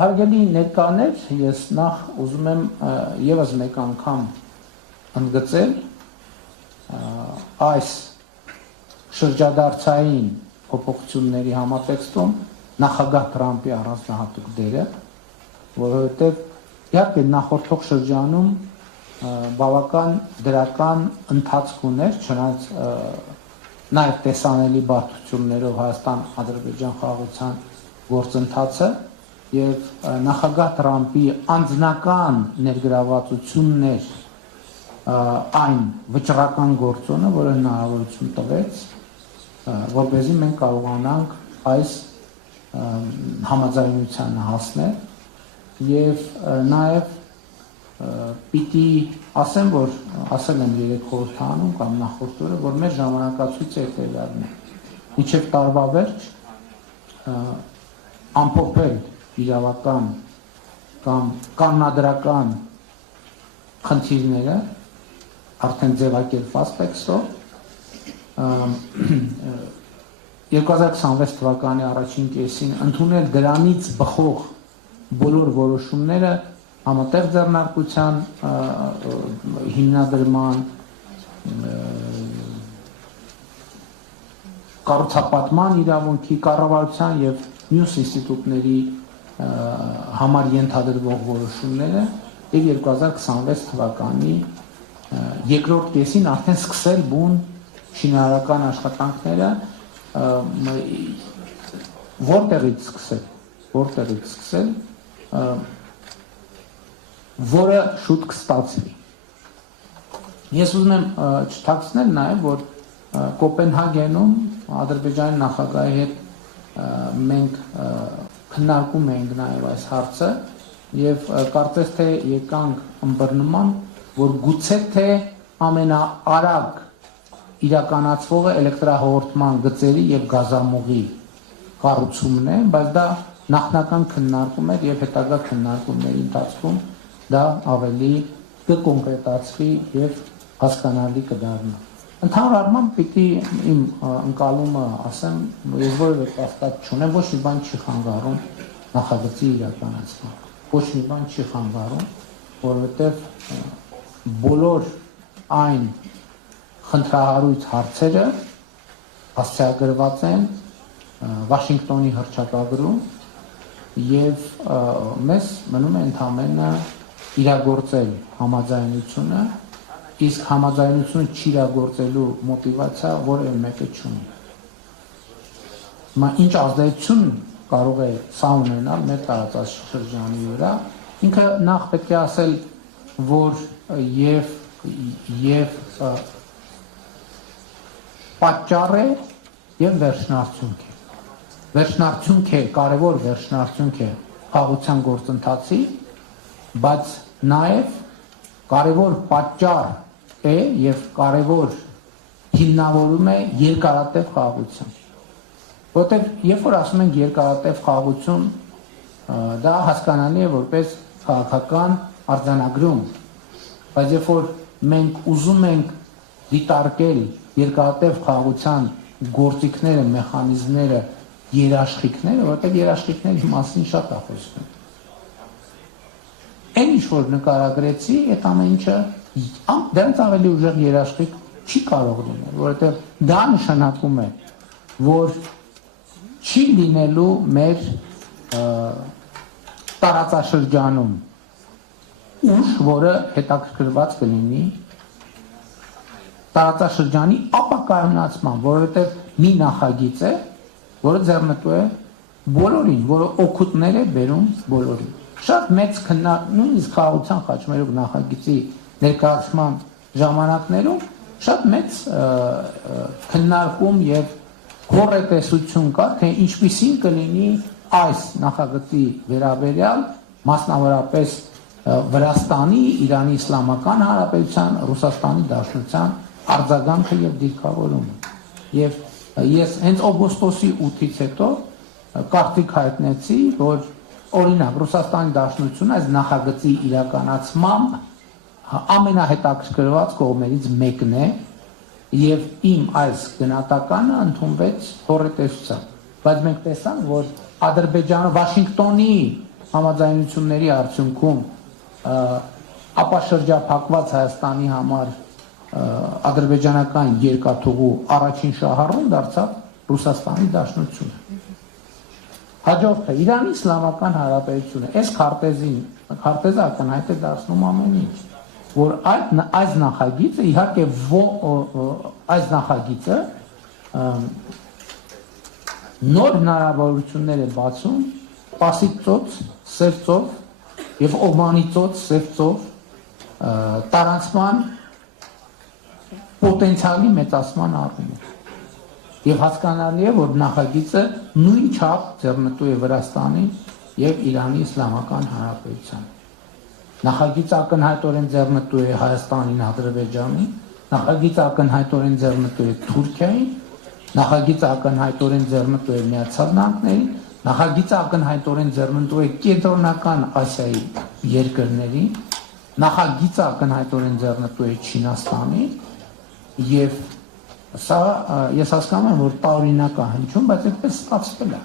Հարգելի ներկաներ, ես նախ ուզում եմ ևս մեկ անգամ ընդգծել այս շրջադարձային փոփոխությունների համատեքստում նախագահ Թրամփի առանձնահատուկ դերը, որովհետև իհարկե նախորդող շրջանում բավական դրական ընթացք ուներ, չնայած նաև տեսանելի բարդություններով Հայաստան-Ադրբեջան խաղաղության գործընթացը եւ նախագահ Թրամփի անձնական ներգրավվածությունն էր այն վճռական գործոնը, որը հնարավորություն տվեց, որպեսզի մենք կարողանանք այս համաձայնության հասնել եւ նաեւ պիտի ասեմ, որ ասել եմ երեք խորհրդանում կամ նախորդ օրը, որ մեր ժամանակացույցը հետևյալն է. մինչև տարվա վերջ ամփոփել իրավական կամ կանոնադրական խնդիրները արդեն ձևակերպված տեքստով 2026 թվականի առաջին կեսին ընդունել դրանից բխող բոլոր որոշումները համատեղ ձեռնարկության հիմնադրման կառուցապատման իրավունքի կառավարության եւ մյուս ինստիտուտների համար ենթադրվող որոշումները եւ 2026 թվականի երկրորդ կեսին արդեն սկսել բուն շինարարական աշխատանքները որտեղից սկսել որը շուտ կստացվի։ Ես ուզում եմ չթաքցնել նաև, որ Կոպենհագենում Ադրբեջանի նախագահի հետ մենք քննարկում էինք նաև այս հարցը եւ կարծես թե եկանք ըմբռնման, որ գուցե թե ամենաարագ իրականացվողը էլեկտրահաղորդման գծերի եւ գազամուղի կառուցումն է, բայց դա նախնական քննարկում է եւ հետագա քննարկումների ընթացքում դա ավելի կկոնկրետացվի եւ հասկանալի կդառնա։ Ընդհանուր առմամբ պիտի իմ ընկալումը ասեմ, ես որևէ կասկած չունեմ, ոչ մի բան չի խանգարում նախագծի իրականացման։ Ոչ մի բան չի խանգարում, որովհետեւ բոլոր այն խնդրահարույց հարցերը հասցեագրված են Վաշինգտոնի հռչակագրում եւ մեզ մնում է ընդամենը իրագործել համաձայնությունը, իսկ համաձայնությունը չիրագործելու մոտիվացիա որևէ մեկը չունի։ Հիմա ինչ ազդեցություն կարող է սա ունենալ մեր տարածաշրջանի վրա, ինքը նախ պետք է ասել, որ եւ պատճառ է եւ վերջնարդյունք է։ Վերջնարդյունք է, կարևոր վերջնարդյունք է խաղաղության գործընթացի, բայց նաև կարևոր պատճառ է եւ կարևոր հիմնավորում է երկարատև խաղաղություն։ Որտեղ երբ որ ասում ենք երկարատև խաղաղություն, դա հասկանալի է որպես քաղաքական արձանագրում, բայց երբ որ մենք ուզում ենք դիտարկել երկարատև խաղաղության գործիքները, մեխանիզմները, երաշխիքները, որտեղ երաշխիքների մասին շատ է խոսվում։ Այն ինչ որ նկարագրեցի, այդ ամեն ինչը դրանց ավելի ուժեղ երաշխիք չի կարող լինել, որովհետև դա նշանակում է, որ չի լինելու մեր տարածաշրջանում ուժ, որը հետաքրքրված կլինի տարածաշրջանի ապակայունացման, որովհետև մի նախագիծ է, որը ձեռնտու է բոլորին, որը օգուտներ է բերում բոլորին։ Շատ մեծ նույնիսկ խաղաղության խաչմերուկ նախագծի ներկայացման ժամանակներում շատ մեծ քննարկում եւ գոռետեսություն կա, թե ինչպիսին կլինի այս նախագծի վերաբերյալ մասնավորապես Վրաստանի, Իրանի Իսլամական Հանրապետության, Ռուսաստանի Դաշնության արձագանքը եւ դիրքավորումը։ Եվ ես հենց օգոստոսի 8-ից հետո կարծիք հայտնեցի, որ օրինակ Ռուսաստանի Դաշնությունը այս նախագծի իրականացմամբ ամենահետաքրքրված կողմերից մեկն է եւ իմ այս գնահատականը ընդունվեց հորետեսությամբ, բայց մենք տեսանք, որ Ադրբեջանը Վաշինգտոնի համաձայնությունների արդյունքում ապաշրջափակված Հայաստանի համար ադրբեջանական երկաթուղու առաջին շահառուն դարձավ Ռուսաստանի Դաշնությունը։ Հաջորդը Իրանի Իսլամական Հանրապետությունը այս քարտեզը ակնհայտ է դարձնում ամեն ինչ, որ այս նախագիծը իհարկե այս նախագիծը նոր հնարավորություններ է բացում Պարսից ծոց, Սև ծով եւ Օմանի ծոց, Սև ծով տարանցման պոտենցիալի մեծացման առումով։ Եվ հասկանալի է, որ նախագիծը նույն չափ ձեռնտու է Վրաստանի եւ Իրանի Իսլամական Հանրապետության։ Նախագիծը ակնհայտորեն ձեռնտու է Հայաստանին, Ադրբեջանին, նախագիծը ակնհայտորեն ձեռնտու է Թուրքիային, նախագիծը ակնհայտորեն ձեռնտու է Միացյալ Նահանգներին, նախագիծը ակնհայտորեն ձեռնտու է Կենտրոնական Ասիայի երկրներին, նախագիծը ակնհայտորեն ձեռնտու է Չինաստանին եւ սա ես հասկանում եմ, որ տարօրինակ է հնչում, բայց այդպես ստացվել է։